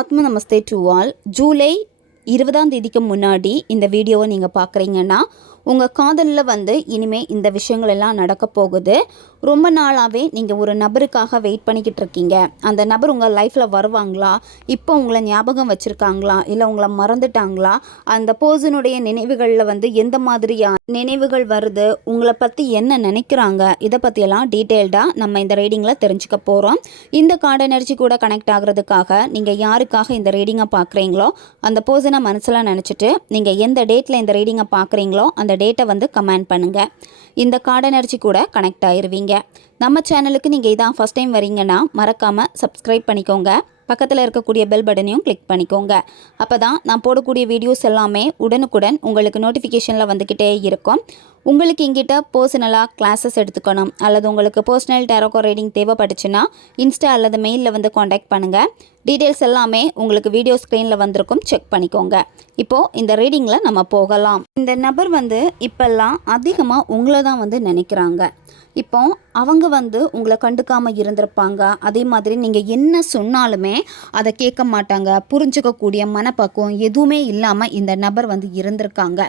ஆத்ம நமஸ்தே to all. July 20ஆம் தேதிக்கு முன்னாடி இந்த வீடியோவை நீங்கள் பார்க்குறீங்கன்னா உங்கள் காதலில் இனிமேல் இந்த விஷயங்கள் எல்லாம் நடக்க போகுது. ரொம்ப நாளாகவே நீங்கள் ஒரு நபருக்காக வெயிட் பண்ணிக்கிட்டு இருக்கீங்க. அந்த நபர் உங்கள் லைஃப்பில் வருவாங்களா, இப்போ உங்களை ஞாபகம் வச்சுருக்காங்களா, இல்லை உங்களை மறந்துட்டாங்களா, அந்த பர்சனுடைய நினைவுகளில் எந்த மாதிரியான நினைவுகள் வருது, உங்களை பற்றி என்ன நினைக்கிறாங்க, இதை பற்றியெல்லாம் டீட்டெயில்டாக நம்ம இந்த ரீடிங்கில் தெரிஞ்சுக்க போகிறோம். இந்த கார்டு எனர்ஜி கூட கனெக்ட் ஆகிறதுக்காக நீங்கள் யாருக்காக இந்த ரீடிங்கை பார்க்குறீங்களோ அந்த பர்சனை மனசில் நினச்சிட்டு நீங்கள் எந்த டேட்டில் இந்த ரீடிங்கை பார்க்குறீங்களோ அந்த டேட்டை கமெண்ட் பண்ணுங்கள். இந்த கார்டு எனர்ஜி கூட கனெக்ட் ஆயிருவீங்க. நம்ம சேனலுக்கு நீங்கள் இதான் ஃபஸ்ட் டைம் வரீங்கன்னா மறக்காமல் சப்ஸ்கிரைப் பண்ணிக்கோங்க. பக்கத்தில் இருக்கக்கூடிய பெல் பட்டனையும் கிளிக் பண்ணிக்கோங்க. அப்போ தான் நான் போடக்கூடிய வீடியோஸ் எல்லாமே உடனுக்குடன் உங்களுக்கு நோட்டிஃபிகேஷனில் வந்துக்கிட்டே இருக்கும். உங்களுக்கு எங்கிட்ட பர்சனலாக கிளாஸஸ் எடுத்துக்கணும் அல்லது உங்களுக்கு பர்சனல் டேரோக்கோ ரீடிங் தேவைப்பட்டுச்சுன்னா இன்ஸ்டா அல்லது மெயிலில் காண்டாக்ட் பண்ணுங்கள். டீட்டெயில்ஸ் எல்லாமே உங்களுக்கு வீடியோ ஸ்க்ரீனில் வந்திருக்கும், செக் பண்ணிக்கோங்க. இப்போது இந்த ரீடிங்கில் நம்ம போகலாம். இந்த நபர் இப்போல்லாம் அதிகமாக உங்களை தான் நினைக்கிறாங்க. இப்போ அவங்க உங்களை கண்டுக்காமல் இருந்திருப்பாங்க. அதே மாதிரி நீங்கள் என்ன சொன்னாலுமே அதை கேட்க மாட்டாங்க. புரிஞ்சுக்கக்கூடிய மனப்பக்குவம் எதுவுமே இல்லாமல் இந்த நபர் இருந்திருக்காங்க.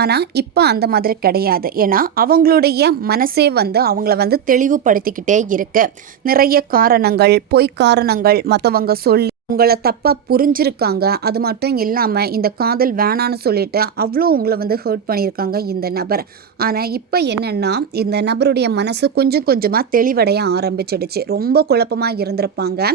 ஆனால் இப்போ அந்த மாதிரி கிடையாது. ஏன்னா அவங்களுடைய மனசே அவங்கள தெளிவுபடுத்திக்கிட்டே இருக்கு. நிறைய காரணங்கள், பொய் காரணங்கள் மற்றவங்க சொல்லி உங்களை தப்பாக புரிஞ்சிருக்காங்க. அது மட்டும் இல்லாமல் இந்த காதல் வேணான்னு சொல்லிட்டு அவ்வளோ உங்களை ஹர்ட் பண்ணியிருக்காங்க இந்த நபர். ஆனால் இப்போ என்னென்னா இந்த நபருடைய மனசு கொஞ்சம் கொஞ்சமாக தெளிவடைய ஆரம்பிச்சிடுச்சு. ரொம்ப குழப்பமாக இருந்திருப்பாங்க.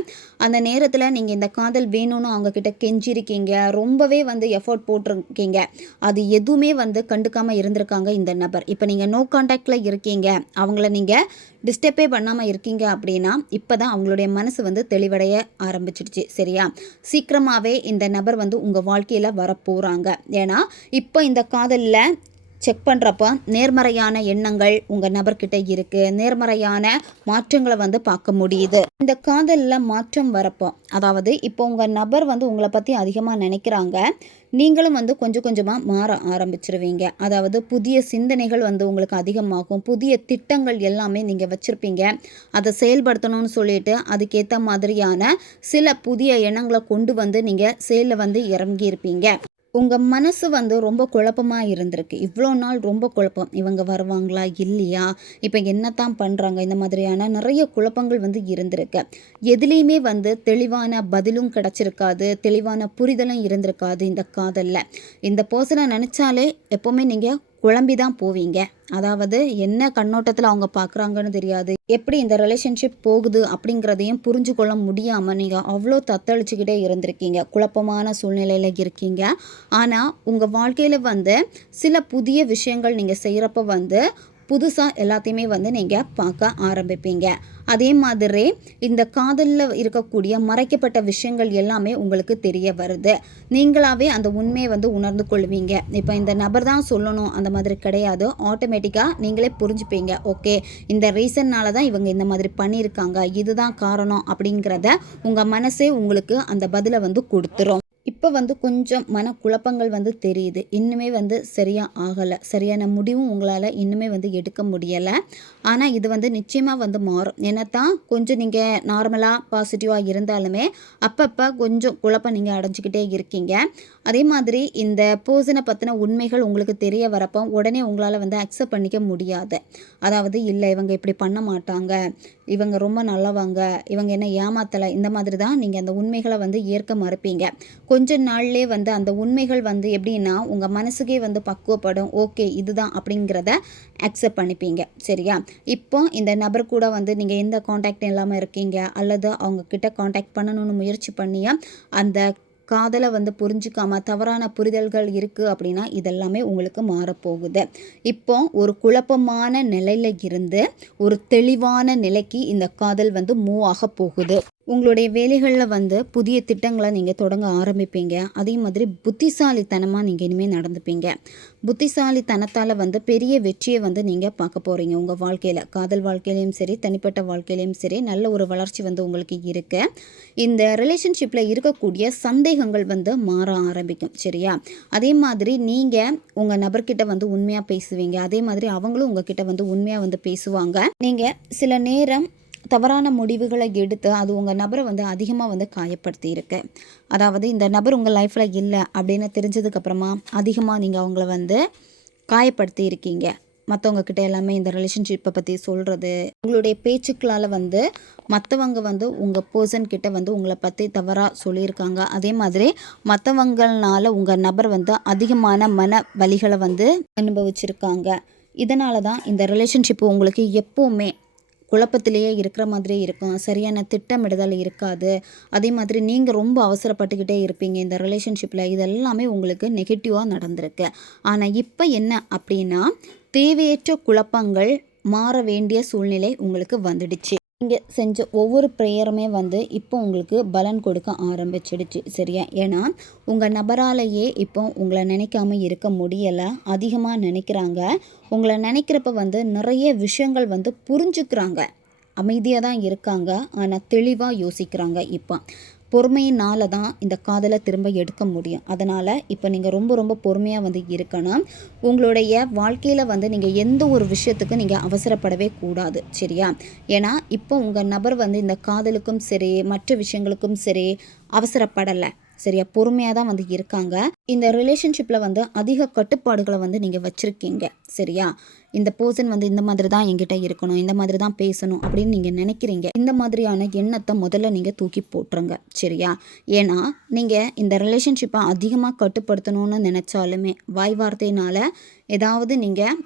அந்த நேரத்தில் நீங்கள் இந்த காதல் வேணும்னு அவங்கக்கிட்ட கெஞ்சிருக்கீங்க, ரொம்பவே எஃபோர்ட் போட்டிருக்கீங்க. அது எதுவுமே கண்டுக்காமல் இருந்திருக்காங்க இந்த நபர். இப்போ நீங்கள் நோ கான்டாக்டில் இருக்கீங்க, அவங்கள நீங்கள் டிஸ்டர்பே பண்ணாமல் இருக்கீங்க அப்படின்னா இப்போ தான் அவங்களுடைய மனசு தெளிவடைய ஆரம்பிச்சிடுச்சு. சரியா, சீக்கிரமாகவே இந்த நபர் உங்கள் வாழ்க்கையில் வரப்போகிறாங்க. ஏன்னா இப்போ இந்த காதலில் செக் பண்ணுறப்போ நேர்மறையான எண்ணங்கள் உங்கள் நபர்கிட்ட இருக்குது. நேர்மறையான மாற்றங்களை பார்க்க முடியுது. இந்த காதலில் மாற்றம் வரப்போ, அதாவது இப்போ உங்கள் நபர் உங்களை பற்றி அதிகமாக நினைக்கிறாங்க. நீங்களும் கொஞ்சம் கொஞ்சமாக மாற ஆரம்பிச்சிருவீங்க. அதாவது புதிய சிந்தனைகள் உங்களுக்கு அதிகமாகும். புதிய திட்டங்கள் எல்லாமே நீங்கள் வச்சுருப்பீங்க. அதை செயல்படுத்தணும்னு சொல்லிட்டு அதுக்கேற்ற மாதிரியான சில புதிய எண்ணங்களை கொண்டு நீங்கள் செயலில் இறங்கியிருப்பீங்க. உங்கள் மனசு ரொம்ப குழப்பமாக இருந்திருக்கு. இவ்வளோ நாள் ரொம்ப குழப்பம். இவங்க வருவாங்களா இல்லையா, இப்போ என்னத்தான் பண்ணுறாங்க, இந்த மாதிரியான நிறைய குழப்பங்கள் இருந்திருக்கு. எதுலேயுமே தெளிவான பதிலும் கிடச்சிருக்காது, தெளிவான புரிதலும் இருந்திருக்காது. இந்த காதலில் இந்த பர்சனை நினச்சாலே எப்போவுமே நீங்கள் குழம்பி தான் போவீங்க. அதாவது என்ன கண்ணோட்டத்தில் அவங்க பார்க்குறாங்கன்னு தெரியாது, எப்படி இந்த ரிலேஷன்ஷிப் போகுது அப்படிங்கிறதையும் புரிஞ்சு கொள்ள முடியாமல் நீங்கள் அவ்வளோ தத்தளிச்சுக்கிட்டே இருந்திருக்கீங்க. குழப்பமான சூழ்நிலையில் இருக்கீங்க. ஆனால் உங்கள் வாழ்க்கையில் சில புதிய விஷயங்கள் நீங்கள் செய்கிறப்ப புதுசாக எல்லாத்தையுமே நீங்கள் பார்க்க ஆரம்பிப்பீங்க. அதே மாதிரி இந்த காதலில் இருக்கக்கூடிய மறைக்கப்பட்ட விஷயங்கள் எல்லாமே உங்களுக்கு தெரிய வருது. நீங்களாவே அந்த உண்மையை உணர்ந்து கொள்வீங்க. இப்போ இந்த நபர் தான் சொல்லணும் அந்த மாதிரி கிடையாது. ஆட்டோமேட்டிக்காக நீங்களே புரிஞ்சுப்பீங்க. ஓகே, இந்த ரீசன்னால தான் இவங்க இந்த மாதிரி பண்ணியிருக்காங்க, இதுதான் காரணம் அப்படிங்கிறத உங்கள் மனசே உங்களுக்கு அந்த பதிலை கொடுத்துரும். இப்போ கொஞ்சம் மனக்குழப்பங்கள் தெரியுது. இன்னுமே சரியாக ஆகலை. சரியான முடிவும் உங்களால் இன்னுமே எடுக்க முடியலை. ஆனால் இது நிச்சயமாக மாறும். என்னத்தான் கொஞ்சம் நீங்கள் நார்மலாக பாசிட்டிவாக இருந்தாலுமே அப்பப்போ கொஞ்சம் குழப்பம் நீங்கள் அடைஞ்சிக்கிட்டே இருக்கீங்க. அதே மாதிரி இந்த பர்சனை பற்றின உண்மைகள் உங்களுக்கு தெரிய வரப்போ உடனே உங்களால் அக்செப்ட் பண்ணிக்க முடியாது. அதாவது இல்லை, இவங்க இப்படி பண்ண மாட்டாங்க, இவங்க ரொம்ப நல்லவங்க, இவங்க என்ன ஏமாத்தலை, இந்த மாதிரி தான் நீங்கள் அந்த உண்மைகளை ஏற்க மறுப்பீங்க. கொஞ்ச நாள்லேயே அந்த உண்மைகள் எப்படின்னா உங்கள் மனசுக்கே பக்குவப்படும். ஓகே, இதுதான் அப்படிங்கிறத அக்செப்ட் பண்ணிப்பீங்க. சரியா, இப்போ இந்த நபர் கூட நீங்கள் எந்த காண்டாக்டும் இல்லாமல் இருக்கீங்க அல்லது அவங்கக்கிட்ட காண்டாக்ட் பண்ணணும்னு முயற்சி பண்ணியா அந்த காதலை புரிஞ்சிக்காம தவறான புரிதல்கள் இருக்குது அப்படின்னா இதெல்லாமே உங்களுக்கு மாறப்போகுது. இப்போ ஒரு குழப்பமான நிலையில் இருந்து ஒரு தெளிவான நிலைக்கு இந்த காதல் மூவ் ஆக போகுது. உங்களுடைய வேலைகளில் புதிய திட்டங்களை நீங்கள் தொடங்க ஆரம்பிப்பீங்க. அதே மாதிரி புத்திசாலித்தனமாக நீங்கள் இனிமேல் நடந்துப்பீங்க. புத்திசாலித்தனத்தால் பெரிய வெற்றியை நீங்கள் பார்க்க போகிறீங்க. உங்கள் வாழ்க்கையில், காதல் வாழ்க்கையிலையும் சரி தனிப்பட்ட வாழ்க்கையிலையும் சரி நல்ல ஒரு வளர்ச்சி உங்களுக்கு இருக்குது. இந்த ரிலேஷன்ஷிப்பில் இருக்கக்கூடிய சந்தேகங்கள் மாற ஆரம்பிக்கும். சரியா, அதே மாதிரி நீங்கள் உங்கள் நபர்கிட்ட உண்மையாக பேசுவீங்க. அதே மாதிரி அவங்களும் உங்ககிட்ட உண்மையாக பேசுவாங்க. நீங்கள் சில நேரம் தவறான முடிவுகளை எடுத்து அது உங்கள் நபரை வந்து அதிகமாக வந்து காயப்படுத்தி இருக்கு. அதாவது இந்த நபர் உங்கள் லைஃப்பில் இல்லை அப்படின்னு தெரிஞ்சதுக்கப்புறமா அதிகமாக நீங்கள் அவங்கள வந்து காயப்படுத்தி இருக்கீங்க. மற்றவங்க கிட்ட எல்லாமே இந்த ரிலேஷன்ஷிப்பை பற்றி சொல்கிறது, உங்களுடைய பேச்சுக்களால் வந்து மற்றவங்க வந்து உங்கள் பர்சன் கிட்ட வந்து உங்களை பற்றி தவறாக சொல்லியிருக்காங்க. அதே மாதிரி மற்றவங்களால உங்கள் நபர் வந்து அதிகமான மன வலிகளை வந்து அனுபவிச்சிருக்காங்க. இதனால தான் இந்த ரிலேஷன்ஷிப்பு உங்களுக்கு எப்போவுமே குழப்பத்திலேயே இருக்கிற மாதிரியே இருக்கும். சரியான திட்டமிடுதல் இருக்காது. அதே மாதிரி நீங்கள் ரொம்ப அவசரப்பட்டுக்கிட்டே இருப்பீங்க இந்த ரிலேஷன்ஷிப்பில். இதெல்லாமே உங்களுக்கு நெகட்டிவாக நடந்திருக்கு. ஆனால் இப்போ என்ன அப்படின்னா, தேவையற்ற குழப்பங்கள் மாற வேண்டிய சூழ்நிலை உங்களுக்கு வந்துடுச்சு. நீங்கள் செஞ்ச ஒவ்வொரு ப்ரேயருமே வந்து இப்போ உங்களுக்கு பலன் கொடுக்க ஆரம்பிச்சிடுச்சு. சரியா? ஏன்னா உங்கள் நபராலேயே இப்போ உங்களை நினைக்காம இருக்க முடியலை. அதிகமாக நினைக்கிறாங்க. உங்களை நினைக்கிறப்ப வந்து நிறைய விஷயங்கள் வந்து புரிஞ்சுக்கிறாங்க. அமைதியாக தான் இருக்காங்க, ஆனால் தெளிவாக யோசிக்கிறாங்க. இப்போ பொறுமையினால தான் இந்த காதலை திரும்ப எடுக்க முடியும். அதனால் இப்போ நீங்கள் ரொம்ப ரொம்ப பொறுமையாக வந்து இருக்கணும். உங்களுடைய வாழ்க்கையில் வந்து நீங்கள் எந்த ஒரு விஷயத்துக்கும் நீங்கள் அவசரப்படவே கூடாது. சரியா? ஏன்னா இப்போ உங்கள் நபர் வந்து இந்த காதலுக்கும் சரி மற்ற விஷயங்களுக்கும் சரி அவசரப்படலை. சரியா? பொறுமையாக தான் வந்து இருக்காங்க. இந்த ரிலேஷன்ஷிப்பில் வந்து அதிக கட்டுப்பாடுகளை வந்து நீங்கள் வச்சுருக்கீங்க. சரியா? இந்த பர்சன் வந்து இந்த மாதிரி தான் என்கிட்ட இருக்கணும், இந்த மாதிரி தான் பேசணும் அப்படின்னு நீங்கள் நினைக்கிறீங்க. இந்த மாதிரியான எண்ணத்தை முதல்ல நீங்கள் தூக்கி போட்டுருங்க. சரியா? ஏன்னா நீங்கள் இந்த ரிலேஷன்ஷிப்பை அதிகமாக கட்டுப்படுத்தணும்னு நினச்சாலுமே வாய் வார்த்தையினால் ஏதாவது நீங்கள்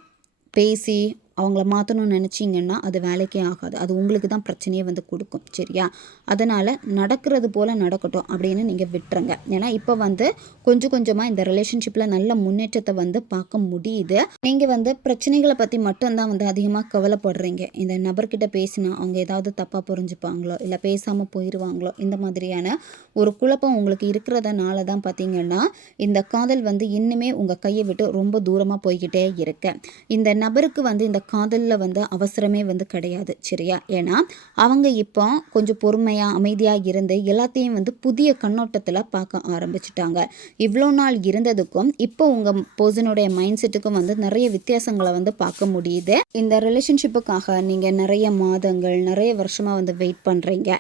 பேசி அவங்கள மாற்றணும்னு நினச்சிங்கன்னா அது வேலைக்கே ஆகாது. அது உங்களுக்கு தான் பிரச்சனையை வந்து கொடுக்கும். சரியா? அதனால் நடக்கிறது போல் நடக்கட்டும் அப்படின்னு நீங்கள் விட்டுருங்க. ஏன்னா இப்போ வந்து கொஞ்சம் கொஞ்சமாக இந்த ரிலேஷன்ஷிப்பில் நல்ல முன்னேற்றத்தை வந்து பார்க்க முடியுது. நீங்கள் வந்து பிரச்சனைகளை பற்றி மட்டும்தான் வந்து அதிகமாக கவலைப்படுறீங்க. இந்த நபர்கிட்ட பேசினா அவங்க ஏதாவது தப்பாக புரிஞ்சுப்பாங்களோ இல்லை பேசாமல் போயிடுவாங்களோ இந்த மாதிரியான ஒரு குழப்பம் உங்களுக்கு இருக்கிறதுனால தான் பார்த்தீங்கன்னா இந்த காதல் வந்து இன்னுமே உங்கள் கையை விட்டு ரொம்ப தூரமாக போய்கிட்டே இருக்கு. இந்த நபருக்கு வந்து இந்த காதலில் வந்து அவசரமே வந்து கிடையாது. சரியா? ஏன்னா அவங்க இப்போ கொஞ்சம் பொறுமையாக அமைதியாக இருந்து எல்லாத்தையும் வந்து புதிய கண்ணோட்டத்தில் பார்க்க ஆரம்பிச்சிட்டாங்க. இவ்வளோ நாள் இருந்ததுக்கும் இப்போ உங்கள் பர்சனுடைய மைண்ட் செட்டுக்கும் வந்து நிறைய வித்தியாசங்களை வந்து பார்க்க முடியுது. இந்த ரிலேஷன்ஷிப்புக்காக நீங்கள் நிறைய மாதங்கள் நிறைய வருஷமாக வந்து வெயிட் பண்ணுறீங்க.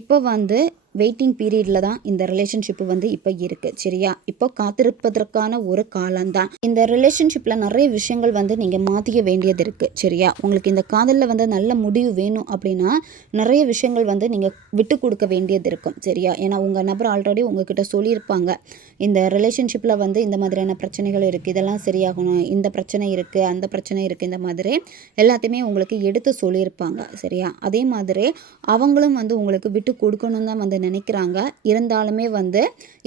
இப்போ வந்து வெயிட்டிங் பீரியடில் தான் இந்த ரிலேஷன்ஷிப்பு வந்து இப்போ இருக்குது. சரியா? இப்போ காத்திருப்பதற்கான ஒரு காலம்தான். இந்த ரிலேஷன்ஷிப்பில் நிறைய விஷயங்கள் வந்து நீங்கள் மாற்றிக்க வேண்டியது இருக்குது. சரியா? உங்களுக்கு இந்த காதலில் வந்து நல்ல முடிவு வேணும் அப்படின்னா நிறைய விஷயங்கள் வந்து நீங்கள் விட்டு கொடுக்க வேண்டியது இருக்கும். சரியா? ஏன்னா உங்கள் நபர் ஆல்ரெடி உங்ககிட்ட சொல்லியிருப்பாங்க, இந்த ரிலேஷன்ஷிப்பில் வந்து இந்த மாதிரியான பிரச்சனைகள் இருக்குது, இதெல்லாம் சரியாகணும், இந்த பிரச்சனை இருக்குது, அந்த பிரச்சனை இருக்குது, இந்த மாதிரி எல்லாத்தையுமே உங்களுக்கு எடுத்து சொல்லியிருப்பாங்க. சரியா? அதே மாதிரி அவங்களும் வந்து உங்களுக்கு விட்டு கொடுக்கணும் தான் வந்து நினைக்கிறாங்க. இருந்தாலுமே வந்து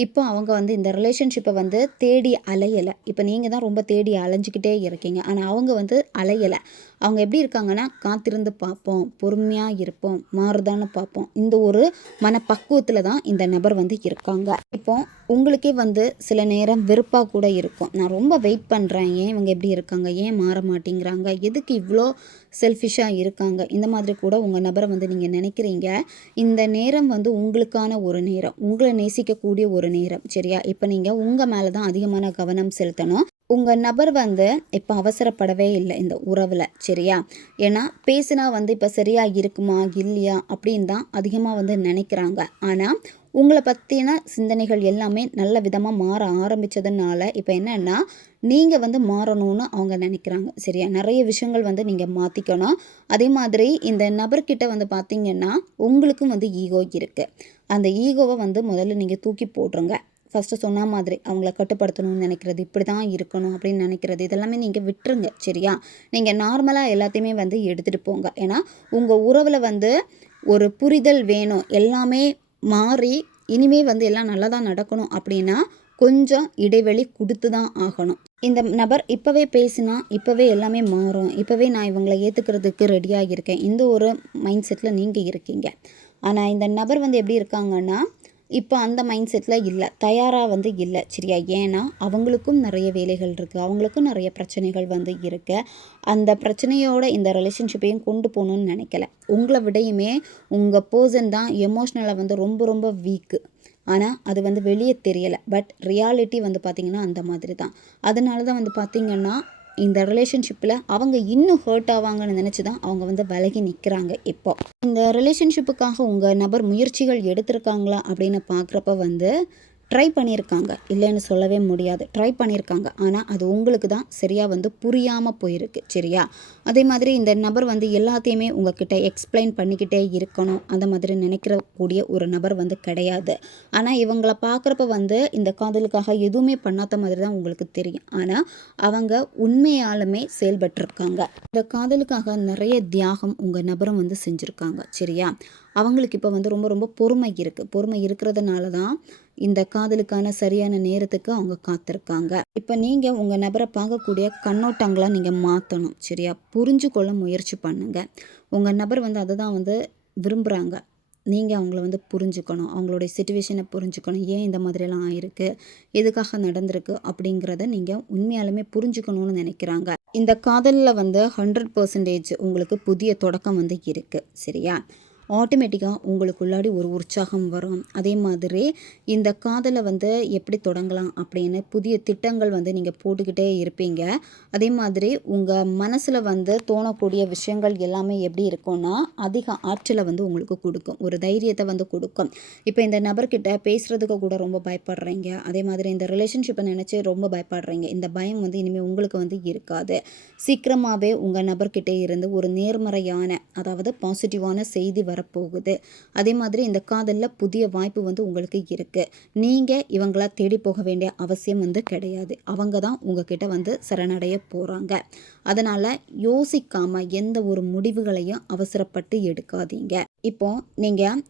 இப்போ அவங்க வந்து இந்த ரிலேஷன்ஷிப்பை வந்து தேடி அலையலை. இப்போ நீங்கள் தான் ரொம்ப தேடி அலைஞ்சிக்கிட்டே இருக்கீங்க. ஆனால் அவங்க வந்து அலையலை. அவங்க எப்படி இருக்காங்கன்னா, காத்திருந்து பார்ப்போம், பொறுமையாக இருப்போம், மாறுதான்னு பார்ப்போம், இந்த ஒரு மனப்பக்குவத்தில் தான் இந்த நபர் வந்து இருக்காங்க. இப்போ உங்களுக்கே வந்து சில நேரம் வெறுப்பாக கூட இருக்கும். நான் ரொம்ப வெயிட் பண்ணுறேன், ஏன் இவங்க எப்படி இருக்காங்க, ஏன் மாற மாட்டேங்கிறாங்க, எதுக்கு இவ்வளோ செல்ஃபிஷாக இருக்காங்க, இந்த மாதிரி கூட உங்கள் நபரை வந்து நீங்கள் நினைக்கிறீங்க. இந்த நேரம் வந்து உங்களுக்கான ஒரு நேரம், உங்களை நேசிக்கக்கூடிய ஒரு நேரம். சரியா? இப்போ நீங்கள் உங்கள் மேலே தான் அதிகமான கவனம் செலுத்தணும். உங்கள் நபர் வந்து இப்போ அவசரப்படவே இல்லை இந்த உறவில். சரியா? ஏன்னா பேசினா வந்து இப்போ சரியாக இருக்குமா இல்லையா அப்படின்னு தான் அதிகமாக வந்து நினைக்கிறாங்க. ஆனால் உங்களை பற்றின சிந்தனைகள் எல்லாமே நல்ல விதமாக மாற ஆரம்பித்ததுனால இப்போ என்னென்னா நீங்கள் வந்து மாறணும்னு அவங்க நினைக்கிறாங்க. சரியா? நிறைய விஷயங்கள் வந்து நீங்கள் மாற்றிக்கணும். அதே மாதிரி இந்த நபர்கிட்ட வந்து பார்த்திங்கன்னா உங்களுக்கும் வந்து ஈகோ இருக்குது. அந்த ஈகோவை வந்து முதல்ல நீங்கள் தூக்கி போடுறங்க. ஃபஸ்ட்டு சொன்ன மாதிரி அவங்கள கட்டுப்படுத்தணும்னு நினைக்கிறது, இப்படி தான் இருக்கணும் அப்படின்னு நினைக்கிறது, இதெல்லாமே நீங்கள் விட்டுருங்க. சரியா? நீங்கள் நார்மலாக எல்லாத்தையுமே வந்து எடுத்துகிட்டு போங்க. ஏன்னா உங்கள் உறவில் வந்து ஒரு புரிதல் வேணும். எல்லாமே மாறி இனிமே வந்து எல்லாம் நல்லா தான் நடக்கணும் அப்படின்னா கொஞ்சம் இடைவெளி கொடுத்து தான் ஆகணும். இந்த நபர் இப்போவே பேசினா இப்போவே எல்லாமே மாறும், இப்போவே நான் இவங்களை ஏற்றுக்கிறதுக்கு ரெடியாக இருக்கேன், இந்த ஒரு மைண்ட் செட்டில் நீங்கள் இருக்கீங்க. ஆனால் இந்த நபர் வந்து எப்படி இருக்காங்கன்னா இப்போ அந்த மைண்ட் செட்டில் இல்லை, தயாராக வந்து இல்லை. சரியா? ஏன்னா அவங்களுக்கும் நிறைய வேலைகள் இருக்குது, அவங்களுக்கும் நிறைய பிரச்சனைகள் வந்து இருக்குது. அந்த பிரச்சனையோட இந்த ரிலேஷன்ஷிப்பையும் கொண்டு போகணுன்னு நினைக்கல. உங்களை விடையுமே உங்கள் பர்சன் தான் எமோஷ்னலாக வந்து ரொம்ப ரொம்ப வீக்கு. ஆனால் அது வந்து வெளியே தெரியலை. பட் ரியாலிட்டி வந்து பார்த்திங்கன்னா அந்த மாதிரி தான். அதனால தான் வந்து பார்த்திங்கன்னா இந்த ரிலேஷன்ஷிப்பில் அவங்க இன்னும் ஹர்ட் ஆவாங்கன்னு நினச்சி தான் அவங்க வந்து விலகி நிற்கிறாங்க. இப்போ இந்த ரிலேஷன்ஷிப்புக்காக உங்கள் நபர் முயற்சிகள் எடுத்திருக்காங்களா அப்படின்னு பார்க்குறப்ப வந்து ட்ரை பண்ணியிருக்காங்க, இல்லைன்னு சொல்லவே முடியாது. ட்ரை பண்ணியிருக்காங்க, ஆனால் அது உங்களுக்கு தான் சரியாக வந்து புரியாமல் போயிருக்கு. சரியா? அதே மாதிரி இந்த நபர் வந்து எல்லாத்தையுமே உங்ககிட்ட எக்ஸ்பிளைன் பண்ணிக்கிட்டே இருக்கணும் அந்த மாதிரி நினைக்கிறக்கூடிய ஒரு நபர் வந்து கிடையாது. ஆனால் இவங்கள பார்க்குறப்ப வந்து இந்த காதலுக்காக எதுவுமே பண்ணாத மாதிரி தான் உங்களுக்கு தெரியும். ஆனால் அவங்க உண்மையாலுமே செயல்பட்டிருக்காங்க. இந்த காதலுக்காக நிறைய தியாகம் உங்கள் நபரும் வந்து செஞ்சுருக்காங்க. சரியா? அவங்களுக்கு இப்போ வந்து ரொம்ப ரொம்ப பொறுமை இருக்குது. பொறுமை இருக்கிறதுனால தான் இந்த காதலுக்கான சரியான நேரத்துக்கு அவங்க காத்திருக்காங்க. இப்போ நீங்கள் உங்கள் நபரை பார்க்கக்கூடிய கண்ணோட்டங்களை நீங்கள் மாற்றணும். சரியா? புரிஞ்சு கொள்ள முயற்சி பண்ணுங்க. உங்கள் நபர் வந்து அதை தான் வந்து விரும்புகிறாங்க. நீங்கள் அவங்கள வந்து புரிஞ்சுக்கணும், அவங்களுடைய சிச்சுவேஷனை புரிஞ்சுக்கணும். ஏன் இந்த மாதிரியெல்லாம் ஆயிருக்கு, எதுக்காக நடந்திருக்கு அப்படிங்கிறத நீங்கள் உண்மையாலுமே புரிஞ்சுக்கணும்னு நினைக்கிறாங்க. இந்த காதலில் வந்து 100% உங்களுக்கு புதிய தொடக்கம் வந்து இருக்குது. சரியா? ஆட்டோமேட்டிக்காக உங்களுக்குள்ளாடி ஒரு உற்சாகம் வரும். அதே மாதிரி இந்த காதலை வந்து எப்படி தொடங்கலாம் அப்படின்னு புதிய திட்டங்கள் வந்து நீங்கள் போட்டுக்கிட்டே இருப்பீங்க. அதே மாதிரி உங்கள் மனசில் வந்து தோணக்கூடிய விஷயங்கள் எல்லாமே எப்படி இருக்கும்னா அதிக ஆற்றலை வந்து உங்களுக்கு கொடுக்கும், ஒரு தைரியத்தை வந்து கொடுக்கும். இப்போ இந்த நபர்கிட்ட பேசுகிறதுக்கு கூட ரொம்ப பயப்படுறீங்க. அதே மாதிரி இந்த ரிலேஷன்ஷிப்பை நினச்சி ரொம்ப பயப்படுறீங்க. இந்த பயம் வந்து இனிமேல் உங்களுக்கு வந்து இருக்காது. சீக்கிரமாகவே உங்கள் நபர்கிட்ட இருந்து ஒரு நேர்மறையான, அதாவது பாசிட்டிவான செய்தி வரப்போகுது. அதே மாதிரி இந்த காதலில் புதிய வாய்ப்பு வந்து உங்களுக்கு இருக்குது. நீங்கள் இவங்கள தேடி போக வேண்டிய அவசியம் வந்து கிடையாது. அவங்க தான் உங்ககிட்ட வந்து சரணடைய போகிறாங்க. அதனால் யோசிக்காமல் எந்த ஒரு முடிவுகளையும் அவசரப்பட்டு எடுக்காதீங்க. இப்போ நீங்கள்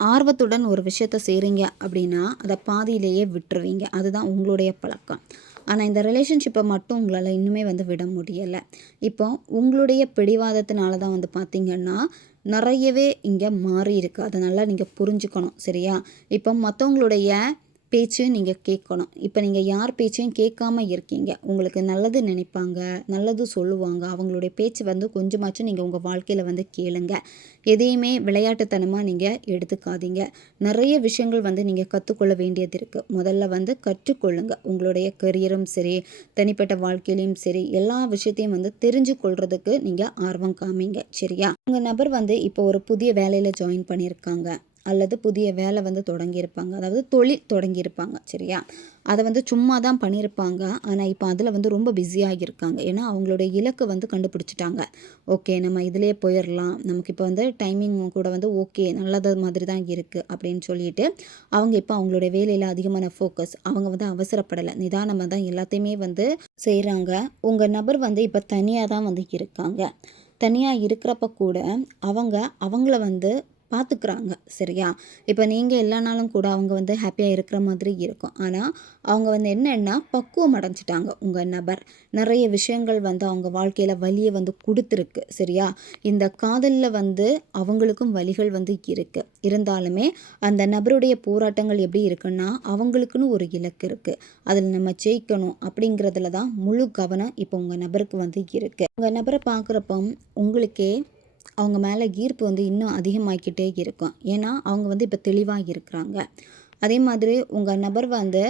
ஆர்வத்துடன் ஒரு விஷயத்த செய்கிறீங்க அப்படின்னா அதை பாதியிலேயே விட்டுருவீங்க. அதுதான் உங்களுடைய பழக்கம். ஆனால் இந்த ரிலேஷன்ஷிப்பை மட்டும் உங்களால் இன்னுமே வந்து விட முடியலை. இப்போ உங்களுடைய பிடிவாதத்தினால தான் வந்து பார்த்திங்கன்னா நிறையவே இங்கே மாறி இருக்குது. அதை நல்லா நீங்கள் புரிஞ்சுக்கணும். சரியா? இப்போ மற்றவங்களுடைய பேச்சு நீங்கள் கேட்கணும். இப்போ நீங்கள் யார் பேச்சையும் கேட்காம இருக்கீங்க. உங்களுக்கு நல்லது நினைப்பாங்க, நல்லது சொல்லுவாங்க. அவங்களுடைய பேச்சு வந்து கொஞ்சமாச்சும் நீங்கள் உங்கள் வாழ்க்கையில் வந்து கேளுங்க. எதையுமே விளையாட்டுத்தனமாக நீங்கள் எடுத்துக்காதீங்க. நிறைய விஷயங்கள் வந்து நீங்கள் கற்றுக்கொள்ள வேண்டியது இருக்குது. முதல்ல வந்து கற்றுக்கொள்ளுங்க. உங்களுடைய கரியரும் சரி, தனிப்பட்ட வாழ்க்கையிலையும் சரி, எல்லா விஷயத்தையும் வந்து தெரிஞ்சு கொள்றதுக்கு நீங்கள் ஆர்வம் காமிங்க. சரியா? உங்கள் நபர் வந்து இப்போ ஒரு புதிய வேலையில் ஜாயின் பண்ணியிருக்காங்க, அல்லது புதிய வேலை வந்து தொடங்கியிருப்பாங்க, அதாவது தொழில் தொடங்கியிருப்பாங்க. சரியா? அதை வந்து சும்மா தான் பண்ணியிருப்பாங்க. ஆனால் இப்போ அதில் வந்து ரொம்ப பிஸியாக இருக்காங்க. ஏன்னா அவங்களுடைய இலக்கு வந்து கண்டுபிடிச்சிட்டாங்க. ஓகே, நம்ம இதிலே போயிடலாம், நமக்கு இப்போ வந்து டைமிங் கூட வந்து ஓகே நல்லது மாதிரி தான் இருக்குது அப்படின்னு சொல்லிட்டு அவங்க இப்போ அவங்களுடைய வேலையில் அதிகமான ஃபோக்கஸ். அவங்க வந்து அவசரப்படலை, நிதானமாக தான் எல்லாத்தையுமே வந்து செய்கிறாங்க. உங்கள் நபர் வந்து இப்போ தனியாக தான் வந்து இருக்காங்க. தனியாக இருக்கிறப்ப கூட அவங்கள வந்து பார்த்துக்கிறாங்க. சரியா? இப்போ நீங்கள் இல்லைனாலும் கூட அவங்க வந்து ஹாப்பியாக இருக்கிற மாதிரி இருக்கும். ஆனால் அவங்க வந்து என்னென்னா பக்குவம் அடைஞ்சிட்டாங்க. உங்கள் நபர் நிறைய விஷயங்கள் வந்து அவங்க வாழ்க்கையில் வலியை வந்து கொடுத்துருக்கு. சரியா? இந்த காதலில் வந்து அவங்களுக்கும் வலிகள் வந்து இருக்குது. இருந்தாலுமே அந்த நபருடைய போராட்டங்கள் எப்படி இருக்குன்னா அவங்களுக்குன்னு ஒரு இலக்கு இருக்குது, அதில் நம்ம ஜெயிக்கணும் அப்படிங்கிறதுல தான் முழு கவனம் இப்போ உங்கள் நபருக்கு வந்து இருக்குது. உங்கள் நபரை பார்க்குறப்போ உங்களுக்கே அவங்க மேலே ஈர்ப்பு வந்து இன்னும் அதிகமாகிக்கிட்டே இருக்கும். ஏன்னா அவங்க வந்து இப்போ தெளிவாக இருக்கிறாங்க. அதே மாதிரி உங்கள் நபர் வந்து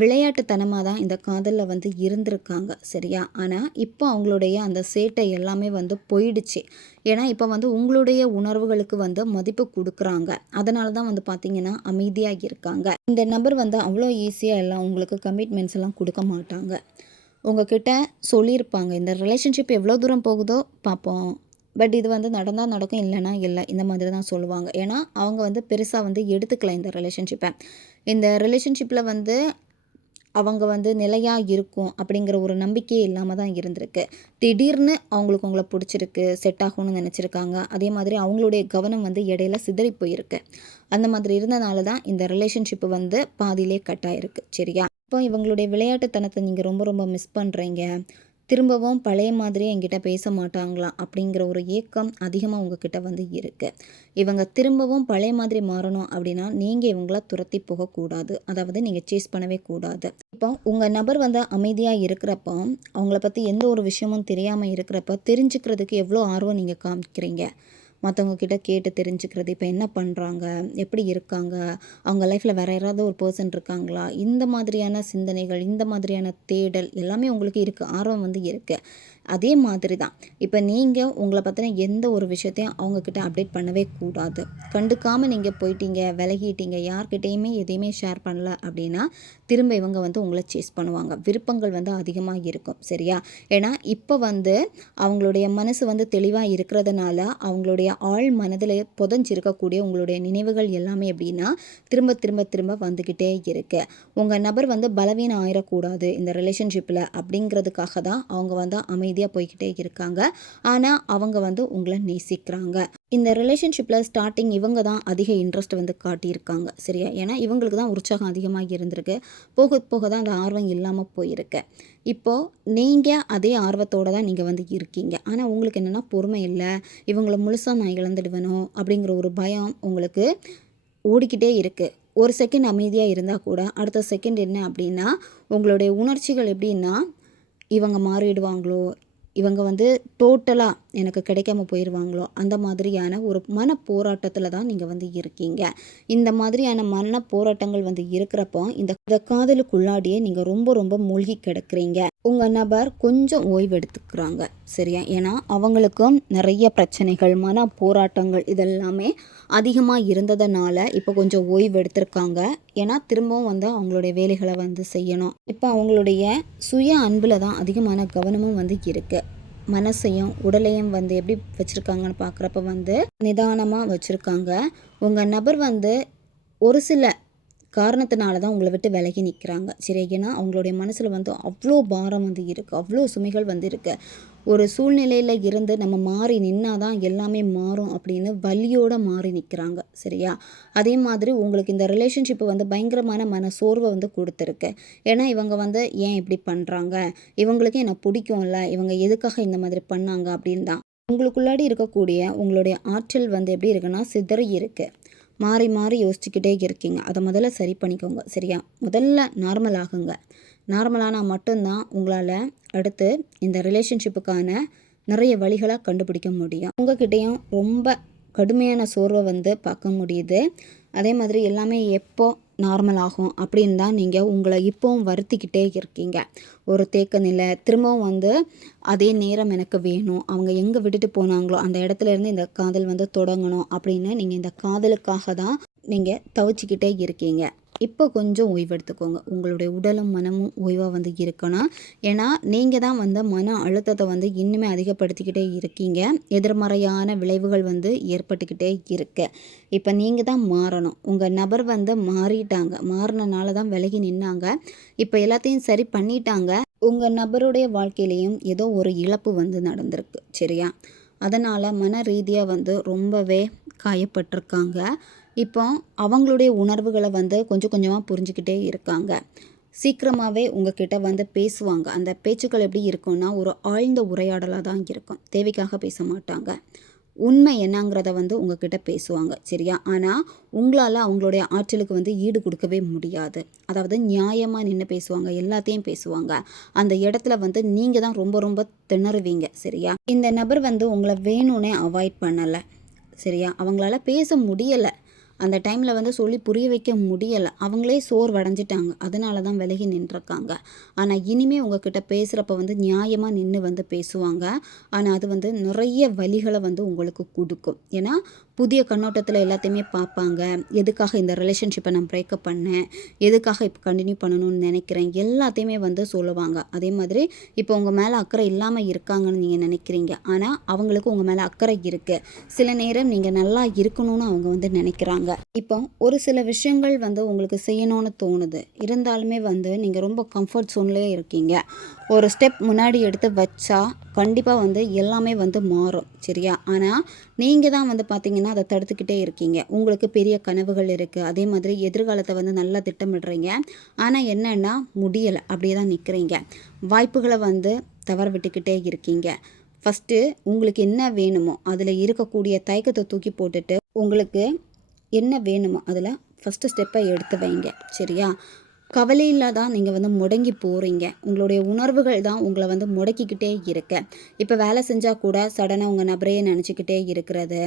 விளையாட்டுத்தனமாக தான் இந்த காதலில் வந்து இருந்திருக்காங்க. சரியா? ஆனால் இப்போ அவங்களுடைய அந்த சேட்டை எல்லாமே வந்து போயிடுச்சு. ஏன்னா இப்போ வந்து உங்களுடைய உணர்வுகளுக்கு வந்து மதிப்பு கொடுக்குறாங்க. அதனால தான் வந்து பார்த்திங்கன்னா அமைதியாக இருக்காங்க. இந்த நபர் வந்து அவ்வளோ ஈஸியாக எல்லாம் உங்களுக்கு கமிட்மெண்ட்ஸ் எல்லாம் கொடுக்க மாட்டாங்க. உங்ககிட்ட சொல்லியிருப்பாங்க, இந்த ரிலேஷன்ஷிப் எவ்வளோ தூரம் போகுதோ பார்ப்போம், பட் இது வந்து நடந்தால் நடக்கும், இல்லைனா இல்லை, இந்த மாதிரி தான் சொல்லுவாங்க. ஏன்னா அவங்க வந்து பெருசாக வந்து எடுத்துக்கல இந்த ரிலேஷன்ஷிப்பை. இந்த ரிலேஷன்ஷிப்பில் வந்து அவங்க வந்து நிலையாக இருக்கும் அப்படிங்கிற ஒரு நம்பிக்கையே இல்லாமல் தான் இருந்திருக்கு. திடீர்னு அவங்களுக்கு உங்களை பிடிச்சிருக்கு, செட் ஆகும்னு நினச்சிருக்காங்க. அதே மாதிரி அவங்களுடைய கவனம் வந்து இடையில சிதறி போயிருக்கு. அந்த மாதிரி இருந்தனால தான் இந்த ரிலேஷன்ஷிப்பு வந்து பாதியிலே கட் ஆயிருக்கு. சரியா? இப்போ இவங்களுடைய விளையாட்டுத்தனத்தை நீங்கள் ரொம்ப ரொம்ப மிஸ் பண்ணுறீங்க. திரும்பவும் பழைய மாதிரியே என்கிட்ட பேச மாட்டாங்களா அப்படிங்கிற ஒரு ஏக்கம் அதிகமாக உங்ககிட்ட வந்து இருக்குது. இவங்க திரும்பவும் பழைய மாதிரி மாறணும் அப்படின்னா நீங்கள் இவங்கள துரத்தி போகக்கூடாது, அதாவது நீங்கள் சேஸ் பண்ணவே கூடாது. இப்போ உங்கள் நபர் வந்து அமைதியாக இருக்கிறப்போ, அவங்கள பற்றி எந்த ஒரு விஷயமும் தெரியாமல் இருக்கிறப்ப தெரிஞ்சுக்கிறதுக்கு எவ்வளோ ஆர்வம் நீங்கள் காமிக்கிறீங்க. மற்றவங்க கிட்ட கேட்டு தெரிஞ்சுக்கிறது, இப்போ என்ன பண்ணுறாங்க, எப்படி இருக்காங்க, அவங்க லைஃப்பில் வேறு யாராவது ஒரு பர்சன் இருக்காங்களா, இந்த மாதிரியான சிந்தனைகள், இந்த மாதிரியான தேடல் எல்லாமே உங்களுக்கு இருக்குது, ஆர்வம் வந்து இருக்குது. அதே மாதிரி தான் இப்போ நீங்கள் உங்களை பற்றின எந்த ஒரு விஷயத்தையும் அவங்கக்கிட்ட அப்டேட் பண்ணவே கூடாது. கண்டுக்காமல் நீங்கள் போயிட்டீங்க, விலகிட்டீங்க, யார்கிட்டேயுமே எதையுமே ஷேர் பண்ணல அப்படின்னா திரும்ப இவங்க வந்து உங்களை சேஸ் பண்ணுவாங்க. விருப்பங்கள் வந்து அதிகமாக இருக்கும், சரியா? ஏன்னா இப்போ வந்து அவங்களுடைய மனசு வந்து தெளிவாக இருக்கிறதுனால அவங்களுடைய ஆழ் மனதில் புதஞ்சிருக்கக்கூடிய உங்களுடைய நினைவுகள் எல்லாமே எப்படின்னா திரும்ப திரும்ப திரும்ப வந்துக்கிட்டே இருக்கு. உங்கள் நபர் வந்து பலவீனம் ஆயிடக்கூடாது இந்த ரிலேஷன்ஷிப்பில் அப்படிங்கிறதுக்காக தான் அவங்க வந்து அமைதியாக போய்கிட்டே இருக்காங்க. ஆனால் அவங்க வந்து உங்களை நேசிக்கிறாங்க. இந்த ரிலேஷன்ஷிப்பில் ஸ்டார்டிங் இவங்க தான் அதிக இன்ட்ரெஸ்ட் வந்து காட்டியிருக்காங்க, சரியா? ஏன்னா இவங்களுக்கு தான் உற்சாகம் அதிகமாக இருந்திருக்கு. போக போக தான் அந்த ஆர்வம் இல்லாமல் போயிருக்கு. இப்போது நீங்கள் அதே ஆர்வத்தோடு தான் நீங்கள் வந்து இருக்கீங்க. ஆனால் உங்களுக்கு என்னென்னா பொறுமை இல்லை, இவங்கள முழுசாக நான் இழந்துடுவேணும் அப்படிங்கிற ஒரு பயம் உங்களுக்கு ஓடிக்கிட்டே இருக்குது. ஒரு செகண்ட் அமைதியாக இருந்தால் கூட அடுத்த செகண்ட் என்ன அப்படின்னா உங்களுடைய உணர்ச்சிகள் எப்படின்னா இவங்க மாறிடுவாங்களோ, இவங்க வந்து டோட்டலாக எனக்கு கிடைக்காம போயிடுவாங்களோ, அந்த மாதிரியான ஒரு மன போராட்டத்தில் தான் நீங்கள் வந்து இருக்கீங்க. இந்த மாதிரியான மன போராட்டங்கள் வந்து இருக்கிறப்போ இந்த காதலுக்குள்ளாடியே நீங்கள் ரொம்ப ரொம்ப மூழ்கி கிடக்குறீங்க. உங்கள் நபர் கொஞ்சம் ஓய்வு எடுத்துக்கிறாங்க, சரியா? ஏன்னா அவங்களுக்கும் நிறைய பிரச்சனைகள், மன போராட்டங்கள் இதெல்லாமே அதிகமாக இருந்ததுனால இப்போ கொஞ்சம் ஓய்வு எடுத்திருக்காங்க. ஏன்னா திரும்பவும் வந்து அவங்களுடைய வேலைகளை வந்து செய்யணும். இப்போ அவங்களுடைய சுய அன்பில் தான் அதிகமான கவனமும் வந்து இருக்குது. மனசையும் உடலையும் வந்து எப்படி வச்சுருக்காங்கன்னு பார்க்குறப்ப வந்து நிதானமாக வச்சுருக்காங்க. உங்கள் நபர் வந்து ஒரு சில காரணத்தினால தான் உங்களை விட்டு விலகி நிற்கிறாங்க, சரி? ஏன்னா அவங்களுடைய மனசில் வந்து அவ்வளோ பாரம் வந்து இருக்குது, அவ்வளோ சுமைகள் வந்து இருக்குது. ஒரு சூழ்நிலையில் இருந்து நம்ம மாறி நின்னா தான் எல்லாமே மாறும் அப்படின்னு வலியோடு மாறி நிற்கிறாங்க, சரியா? அதே மாதிரி உங்களுக்கு இந்த ரிலேஷன்ஷிப்பு வந்து பயங்கரமான மன சோர்வை வந்து கொடுத்துருக்கு. ஏன்னா இவங்க வந்து ஏன் இப்படி பண்ணுறாங்க, இவங்களுக்கு என்ன பிடிக்கும்ல, இவங்க எதுக்காக இந்த மாதிரி பண்ணாங்க அப்படின்னு தான் உங்களுக்குள்ளாடி இருக்கக்கூடிய உங்களுடைய ஆற்றல் வந்து எப்படி இருக்குன்னா சிதறி இருக்குது. மாறி மாறி யோசிச்சுக்கிட்டே இருக்கீங்க. அதை முதல்ல சரி பண்ணிக்கோங்க, சரியா? முதல்ல நார்மல் ஆகுங்க. நார்மலானால் மட்டும்தான் உங்களால் அடுத்து இந்த ரிலேஷன்ஷிப்புக்கான நிறைய வழிகளை கண்டுபிடிக்க முடியும். உங்ககிட்டையும் ரொம்ப கடுமையான சோர்வை வந்து பார்க்க முடியுது. அதே மாதிரி எல்லாமே எப்போ நார்மல் ஆகும் அப்படின்னு தான் நீங்கள் உங்களை இப்போவும் வருத்திக்கிட்டே இருக்கீங்க. ஒரு தேக்க நிலை, திரும்பவும் வந்து அதே நேரம் எனக்கு வேணும், அவங்க எங்கே விட்டுட்டு போனாங்களோ அந்த இடத்துல இருந்து இந்த காதல் வந்து தொடங்கணும் அப்படின்னு நீங்கள் இந்த காதலுக்காக தான் நீங்கள் தவிச்சிக்கிட்டே இருக்கீங்க. இப்போ கொஞ்சம் ஓய்வு எடுத்துக்கோங்க. உங்களுடைய உடலும் மனமும் ஓய்வாக வந்து இருக்கணும். ஏன்னா நீங்கள் தான் வந்து மன அழுத்தத்தை வந்து இன்னுமே அதிகப்படுத்திக்கிட்டே இருக்கீங்க. எதிர்மறையான விளைவுகள் வந்து ஏற்பட்டுக்கிட்டே இருக்கு. இப்போ நீங்கள் தான் மாறணும். உங்கள் நபர் வந்து மாறிட்டாங்க, மாறினால தான் விலகி நின்னாங்க. இப்போ எல்லாத்தையும் சரி பண்ணிட்டாங்க. உங்கள் நபருடைய வாழ்க்கையிலையும் ஏதோ ஒரு இழப்பு வந்து நடந்திருக்கு, சரியா? அதனால் மன ரீதியாக வந்து ரொம்பவே காயப்பட்டிருக்காங்க. இப்போ அவங்களுடைய உணர்வுகளை வந்து கொஞ்சம் கொஞ்சமாக புரிஞ்சுக்கிட்டே இருக்காங்க. சீக்கிரமாகவே உங்ககிட்ட வந்து பேசுவாங்க. அந்த பேச்சுக்கள் எப்படி இருக்கும்னா ஒரு ஆழ்ந்த உரையாடலாக தான் இருக்கும். தேவைக்காக பேச மாட்டாங்க. உண்மை என்னங்கிறத வந்து உங்ககிட்ட பேசுவாங்க, சரியா? ஆனால் உங்களால் அவங்களுடைய ஆற்றலுக்கு வந்து ஈடு கொடுக்கவே முடியாது. அதாவது நியாயமாக நின்று பேசுவாங்க, எல்லாத்தையும் பேசுவாங்க. அந்த இடத்துல வந்து நீங்கள் தான் ரொம்ப ரொம்ப திணறுவீங்க, சரியா? இந்த நபர் வந்து உங்களை வேணும்னே அவாய்ட் பண்ணலை, சரியா? அவங்களால பேச முடியலை. அந்த டைமில் வந்து சொல்லி புரிய வைக்க முடியலை. அவங்களே சோர்வடைஞ்சிட்டாங்க. அதனால தான் விலகி நின்றுருக்காங்க. ஆனால் இனிமேல் உங்ககிட்ட பேசுகிறப்ப வந்து நியாயமாக நின்று வந்து பேசுவாங்க. ஆனால் அது வந்து நிறைய வலிகளை வந்து உங்களுக்கு கொடுக்கும். ஏன்னா புதிய கண்ணோட்டத்தில் எல்லாத்தையுமே பார்ப்பாங்க. எதுக்காக இந்த ரிலேஷன்ஷிப்பை நான் பிரேக்கப் பண்ணேன், எதுக்காக இப்போ கண்டினியூ பண்ணணும்னு நினைக்கிறேன், எல்லாத்தையுமே வந்து சொல்லுவாங்க. அதே மாதிரி இப்போ உங்கள் மேலே அக்கறை இல்லாமல் இருக்காங்கன்னு நீங்கள் நினைக்கிறீங்க. ஆனால் அவங்களுக்கு உங்கள் மேலே அக்கறை இருக்குது. சில நேரம் நீங்கள் நல்லா இருக்கணும்னு அவங்க வந்து நினைக்கிறாங்க. இப்போ ஒரு சில விஷயங்கள் வந்து உங்களுக்கு செய்யணும்னு தோணுது. இருந்தாலுமே வந்து நீங்கள் ரொம்ப கம்ஃபர்ட் ஜோன்லேயே இருக்கீங்க. ஒரு ஸ்டெப் முன்னாடி எடுத்து வச்சா கண்டிப்பாக வந்து எல்லாமே வந்து மாறும், சரியா? ஆனால் நீங்கள் தான் வந்து பார்த்தீங்கன்னா அதை தடுத்துக்கிட்டே இருக்கீங்க. உங்களுக்கு பெரிய கனவுகள் இருக்குது. அதே மாதிரி எதிர்காலத்தை வந்து நல்லா திட்டமிடுறீங்க. ஆனால் என்னென்னா முடியலை, அப்படியே தான் நிற்கிறீங்க. வாய்ப்புகளை வந்து தவற விட்டுக்கிட்டே இருக்கீங்க. ஃபஸ்ட்டு உங்களுக்கு என்ன வேணுமோ அதில் இருக்கக்கூடிய தயக்கத்தை தூக்கி போட்டுட்டு உங்களுக்கு என்ன வேணுமோ அதில் ஃபஸ்ட்டு ஸ்டெப்பை எடுத்து வைங்க, சரியா? கவலையில தான் நீங்கள் வந்து முடங்கி போகிறீங்க. உங்களுடைய உணர்வுகள் தான் உங்களை வந்து முடக்கிக்கிட்டே இருக்கு. இப்போ வேலை செஞ்சால் கூட சடனாக உங்கள் நபரையே நினச்சிக்கிட்டே இருக்கிறது.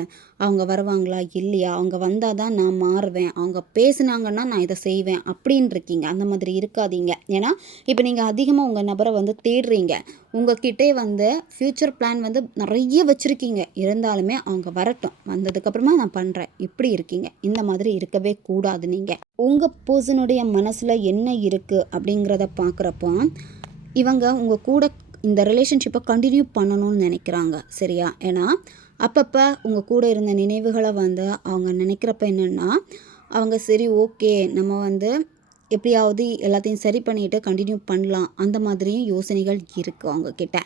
அவங்க வருவாங்களா இல்லையா, அவங்க வந்தால் தான் நான் மாறுவேன், அவங்க பேசுனாங்கன்னா நான் இதை செய்வேன் அப்படின்னு இருக்கீங்க. அந்த மாதிரி இருக்காதீங்க. ஏன்னா இப்போ நீங்கள் அதிகமாக உங்கள் நபரை வந்து தேடுறீங்க. உங்ககிட்டே வந்து ஃப்யூச்சர் பிளான் வந்து நிறைய வச்சுருக்கீங்க. இருந்தாலுமே அவங்க வரட்டும், வந்ததுக்கப்புறமா நான் பண்ணுறேன், இப்படி இருக்கீங்க. இந்த மாதிரி இருக்கவே கூடாது. நீங்கள் உங்கள் பர்சனுடைய மனசில் என்ன இருக்குது அப்படிங்கிறத பார்க்குறப்போ இவங்க உங்கள் கூட இந்த ரிலேஷன்ஷிப்பை கண்டினியூ பண்ணணும்னு நினைக்கிறாங்க. சரியா? ஏன்னா அப்பப்போ உங்கள் கூட இருந்த நினைவுகளை வந்து அவங்க நினைக்கிறப்ப என்னென்னா, அவங்க சரி ஓகே நம்ம வந்து எப்படியாவது எல்லாத்தையும் சரி பண்ணிட்டு கண்டினியூ பண்ணலாம், அந்த மாதிரியும் யோசனைகள் இருக்குது அவங்கக்கிட்ட.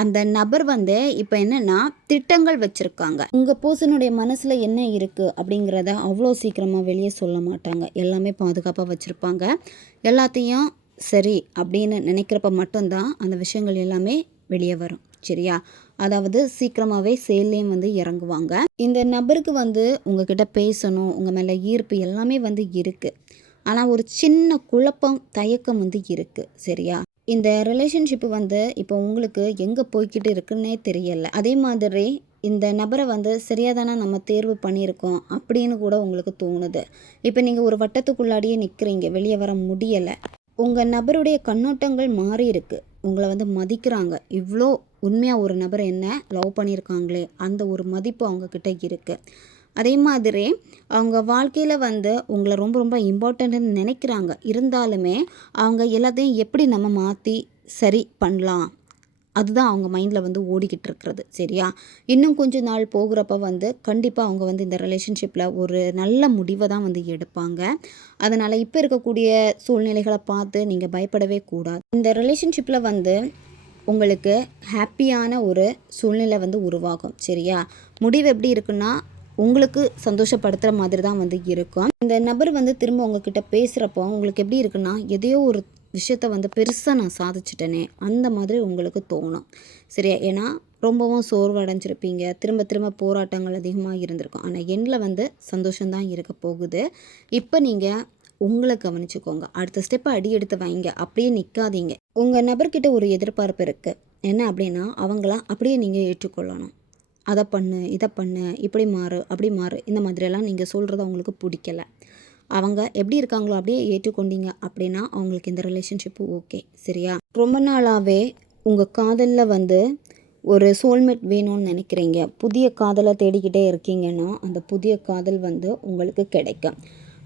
அந்த நபர் வந்து இப்போ என்னென்னா திட்டங்கள் வச்சுருக்காங்க. உங்கள் பர்சனுடைய மனசில் என்ன இருக்குது அப்படிங்கிறத அவ்வளோ சீக்கிரமாக வெளியே சொல்ல மாட்டாங்க. எல்லாமே பாதுகாப்பாக வச்சுருப்பாங்க. எல்லாத்தையும் சரி அப்படின்னு நினைக்கிறப்ப மட்டும்தான் அந்த விஷயங்கள் எல்லாமே வெளியே வரும். சரியா? அதாவது சீக்கிரமாகவே செயல்லையும் வந்து இறங்குவாங்க. இந்த நபருக்கு வந்து உங்ககிட்ட பேசணும், உங்கள் மேலே ஈர்ப்பு எல்லாமே வந்து இருக்குது. ஆனால் ஒரு சின்ன குழப்பம், தயக்கம் வந்து இருக்குது. சரியா? இந்த ரிலேஷன்ஷிப்பு வந்து இப்போ உங்களுக்கு எங்கே போய்கிட்டு இருக்குன்னே தெரியலை. அதே மாதிரி இந்த நபரை வந்து சரியாக தானே நம்ம தேர்வு பண்ணியிருக்கோம் அப்படின்னு கூட உங்களுக்கு தோணுது. இப்போ நீங்கள் ஒரு வட்டத்துக்குள்ளாடியே நிற்கிறீங்க, வெளியே வர முடியலை. உங்கள் நபருடைய கண்ணோட்டங்கள் மாறி இருக்குது. உங்களை வந்து மதிக்கிறாங்க. இவ்வளோ உண்மையாக ஒரு நபர் என்ன லவ் பண்ணியிருக்காங்களே அந்த ஒரு மதிப்பு அவங்கக்கிட்ட இருக்குது. அதே மாதிரி அவங்க வாழ்க்கையில் வந்து உங்களை ரொம்ப ரொம்ப இம்பார்ட்டண்ட்டுன்னு நினைக்கிறாங்க. இருந்தாலுமே அவங்க எல்லாத்தையும் எப்படி நம்ம மாற்றி சரி பண்ணலாம், அதுதான் அவங்க மைண்டில் வந்து ஓடிக்கிட்டு இருக்கிறது. சரியா? இன்னும் கொஞ்சம் நாள் போகிறப்ப வந்து கண்டிப்பாக அவங்க வந்து இந்த ரிலேஷன்ஷிப்பில் ஒரு நல்ல முடிவை தான் வந்து எடுப்பாங்க. அதனால் இப்போ இருக்கக்கூடிய சூழ்நிலைகளை பார்த்து நீங்கள் பயப்படவே கூடாது. இந்த ரிலேஷன்ஷிப்பில் வந்து உங்களுக்கு ஹாப்பியான ஒரு சூழ்நிலை வந்து உருவாகும். சரியா? முடிவு எப்படி இருக்குன்னா உங்களுக்கு சந்தோஷப்படுத்துகிற மாதிரி தான் வந்து இருக்கும். இந்த நபர் வந்து திரும்ப உங்ககிட்ட பேசுகிறப்போ உங்களுக்கு எப்படி இருக்குன்னா, எதையோ ஒரு விஷயத்த வந்து பெருசாக நான் சாதிச்சிட்டேனே அந்த மாதிரி உங்களுக்கு தோணும். சரியா? ஏன்னா ரொம்பவும் சோர்வடைஞ்சிருப்பீங்க. திரும்ப திரும்ப போராட்டங்கள் அதிகமாக இருந்திருக்கும். ஆனால் எண்ணில் வந்து சந்தோஷம்தான் இருக்க போகுது. இப்போ நீங்கள் உங்களை கவனிச்சுக்கோங்க. அடுத்த ஸ்டெப்பை அடி எடுத்து வைங்க. அப்படியே நிற்காதீங்க. உங்கள் நபர்கிட்ட ஒரு எதிர்பார்ப்பு இருக்குது. என்ன அப்படின்னா அவங்கள அப்படியே நீங்கள் ஏற்றுக்கொள்ளணும். அதை பண்ணு, இதை பண்ணு, இப்படி மாறு, அப்படி மாறு, இந்த மாதிரியெல்லாம் நீங்கள் சொல்கிறது அவங்களுக்கு பிடிக்கல. அவங்க எப்படி இருக்காங்களோ அப்படியே ஏற்றுக்கொண்டீங்க அப்படின்னா அவங்களுக்கு இந்த ரிலேஷன்ஷிப்பு ஓகே. சரியா? ரொம்ப நாளாகவே உங்கள் காதலில் வந்து ஒரு சோல்மேட் வேணும்னு நினைக்கிறீங்க. புதிய காதலை தேடிக்கிட்டே இருக்கீங்கன்னா அந்த புதிய காதல் வந்து உங்களுக்கு கிடைக்கும்.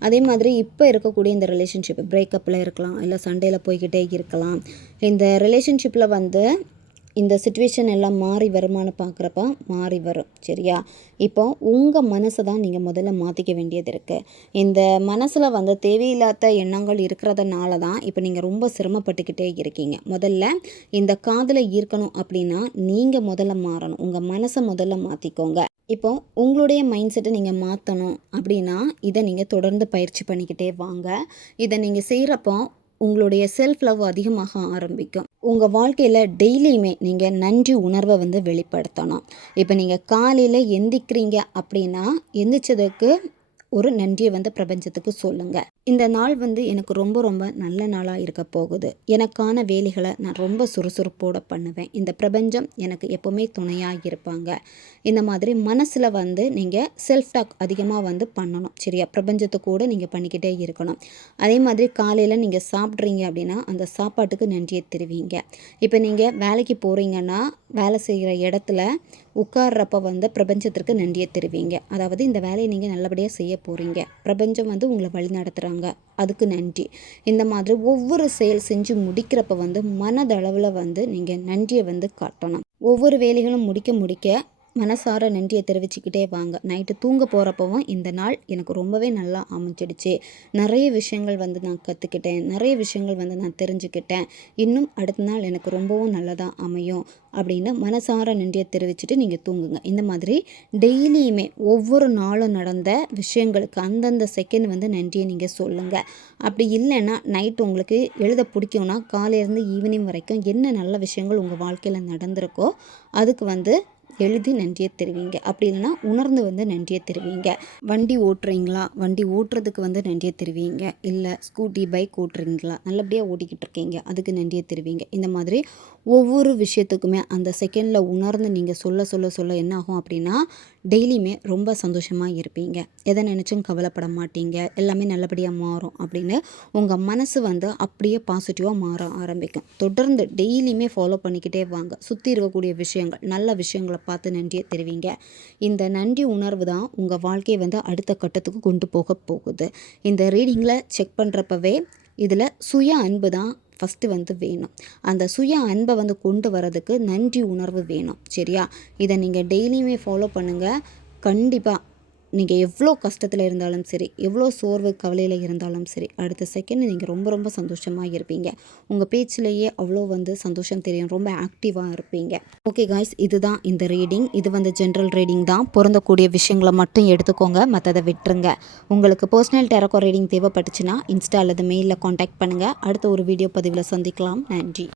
அதே மாதிரி இப்போ இருக்கக்கூடிய இந்த ரிலேஷன்ஷிப் பிரேக்கப்பில் இருக்கலாம், இல்லை சண்டையில் போய்கிட்டே இருக்கலாம். இந்த ரிலேஷன்ஷிப்பில் வந்து இந்த சிச்சுவேஷன் எல்லாம் மாறி வருமானு பார்க்குறப்ப மாறி வரும். சரியா? இப்போ உங்கள் மனசை தான் நீங்கள் முதல்ல மாற்றிக்க வேண்டியது இருக்குது. இந்த மனசில் வந்து தேவையில்லாத எண்ணங்கள் இருக்கிறதுனால தான் இப்போ நீங்கள் ரொம்ப சிரமப்பட்டுக்கிட்டே இருக்கீங்க. முதல்ல இந்த காதலை ஈர்க்கணும் அப்படின்னா நீங்கள் முதல்ல மாறணும். உங்கள் மனசை முதல்ல மாற்றிக்கோங்க. இப்போ உங்களுடைய மைண்ட் செட்டை நீங்கள் மாற்றணும் அப்படின்னா இதை நீங்கள் தொடர்ந்து பயிற்சி பண்ணிக்கிட்டே வாங்க. இதை நீங்கள் செய்கிறப்போ உங்களுடைய செல்ஃப் லவ் அதிகமாக ஆரம்பிக்கும். உங்கள் வாழ்க்கையில் டெய்லியுமே நீங்கள் நன்றி உணர்வை வந்து வெளிப்படுத்தணும். இப்போ நீங்கள் காலையில் எந்திக்கிறீங்க அப்படின்னா எந்திரிச்சதுக்கு ஒரு நன்றியை வந்து பிரபஞ்சத்துக்கு சொல்லுங்கள். இந்த நாள் வந்து எனக்கு ரொம்ப ரொம்ப நல்ல நாளாக இருக்க போகுது. எனக்கான வேலைகளை நான் ரொம்ப சுறுசுறுப்போடு பண்ணுவேன். இந்த பிரபஞ்சம் எனக்கு எப்போவுமே துணையாக இருப்பாங்க. இந்த மாதிரி மனசில் வந்து நீங்கள் செல்ஃப் டாக் அதிகமாக வந்து பண்ணணும். சரியா? பிரபஞ்சத்தை கூட நீங்கள் பண்ணிக்கிட்டே இருக்கணும். அதே மாதிரி காலையில் நீங்கள் சாப்பிட்றீங்க அப்படின்னா அந்த சாப்பாட்டுக்கு நன்றியை தெரிவிங்க. இப்போ நீங்கள் வேலைக்கு போகிறீங்கன்னா வேலை செய்கிற இடத்துல உட்கார்றப்ப வந்து பிரபஞ்சத்திற்கு நன்றியை தெரிவிங்க. அதாவது இந்த வேலையை நீங்கள் நல்லபடியாக செய்ய போகிறீங்க, பிரபஞ்சம் வந்து உங்களை வழி நடத்துகிறாங்க, அதுக்கு நன்றி. இந்த மாதிரி ஒவ்வொரு செயல் செஞ்சு முடிக்கிறப்ப வந்து மனதளவில் வந்து நீங்கள் நன்றியை வந்து காட்டணும். ஒவ்வொரு வேலைகளும் முடிக்க மனசார நன்றியை தெரிவிச்சுக்கிட்டே வாங்க. நைட்டு தூங்க போகிறப்பவும் இந்த நாள் எனக்கு ரொம்பவே நல்லா அமைஞ்சிடுச்சு, நிறைய விஷயங்கள் வந்து நான் கற்றுக்கிட்டேன், நிறைய விஷயங்கள் வந்து நான் தெரிஞ்சுக்கிட்டேன், இன்னும் அடுத்த நாள் எனக்கு ரொம்பவும் நல்லதாக அமையும் அப்படின்னு மனசார நன்றியை தெரிவிச்சுட்டு நீங்கள் தூங்குங்க. இந்த மாதிரி டெய்லியுமே ஒவ்வொரு நாளும் நடந்த விஷயங்களுக்கு அந்தந்த செகண்ட் வந்து நன்றியை நீங்கள் சொல்லுங்கள். அப்படி இல்லைன்னா நைட்டு உங்களுக்கு எழுத பிடிக்கும்னா காலையிலேருந்து ஈவினிங் வரைக்கும் என்ன நல்ல விஷயங்கள் உங்கள் வாழ்க்கையில் நடந்திருக்கோ அதுக்கு வந்து எழுதி நன்றியை தெரிவிங்க. அப்படி இல்லைன்னா உணர்ந்து வந்து நன்றியை தெரிவிங்க. வண்டி ஓட்டுறீங்களா, வண்டி ஓட்டுறதுக்கு வந்து நன்றியை தெரிவிங்க. இல்லை ஸ்கூட்டி பைக் ஓட்டுறீங்களா, நல்லபடியாக ஓட்டிக்கிட்டு இருக்கீங்க, அதுக்கு நன்றியை தெரிவிங்க. இந்த மாதிரி ஒவ்வொரு விஷயத்துக்குமே அந்த செகண்டில் உணர்ந்து நீங்கள் சொல்ல சொல்ல சொல்ல என்ன ஆகும் அப்படின்னா டெய்லியுமே ரொம்ப சந்தோஷமாக இருப்பீங்க. எதை நினச்சும் கவலைப்பட மாட்டீங்க. எல்லாமே நல்லபடியாக மாறும் அப்படின்னு உங்கள் மனசு வந்து அப்படியே பாசிட்டிவாக மாற ஆரம்பிக்கும். தொடர்ந்து டெய்லியுமே ஃபாலோ பண்ணிக்கிட்டே வாங்க. சுற்றி இருக்கக்கூடிய விஷயங்கள், நல்ல விஷயங்களை பார்த்து நன்றியை தெரிவிங்க. இந்த நன்றி உணர்வு தான் உங்கள் வாழ்க்கையை வந்து அடுத்த கட்டத்துக்கு கொண்டு போக போகுது. இந்த ரீடிங்கில் செக் பண்ணுறப்பவே இதில் சுய அன்பு தான் ஃபஸ்ட்டு வந்து வேணும். அந்த சுய அன்பை வந்து கொண்டு வரதுக்கு நன்றி உணர்வு வேணும். சரியா? இதை நீங்கள் டெய்லியுமே ஃபாலோ பண்ணுங்கள். கண்டிப்பாக நீங்கள் எவ்வளோ கஷ்டத்தில் இருந்தாலும் சரி, எவ்வளோ சோர்வு கவலையில் இருந்தாலும் சரி, அடுத்த செகண்ட் நீங்கள் ரொம்ப ரொம்ப சந்தோஷமாக இருப்பீங்க. உங்கள் பேச்சிலேயே அவ்வளோ வந்து சந்தோஷம் தெரியும். ரொம்ப ஆக்டிவாக இருப்பீங்க. ஓகே காய்ஸ், இதுதான் இந்த ரீடிங். இது வந்து ஜென்ரல் ரீடிங் தான். பொருந்தக்கூடிய விஷயங்களை மட்டும் எடுத்துக்கோங்க, மற்றதை விட்டுருங்க. உங்களுக்கு பர்சனல் டேரோ ரீடிங் தேவைப்பட்டுச்சுன்னா இன்ஸ்டா அல்லது மெயிலில் காண்டாக்ட் பண்ணுங்கள். அடுத்த ஒரு வீடியோ பதிவில் சந்திக்கலாம். நன்றி.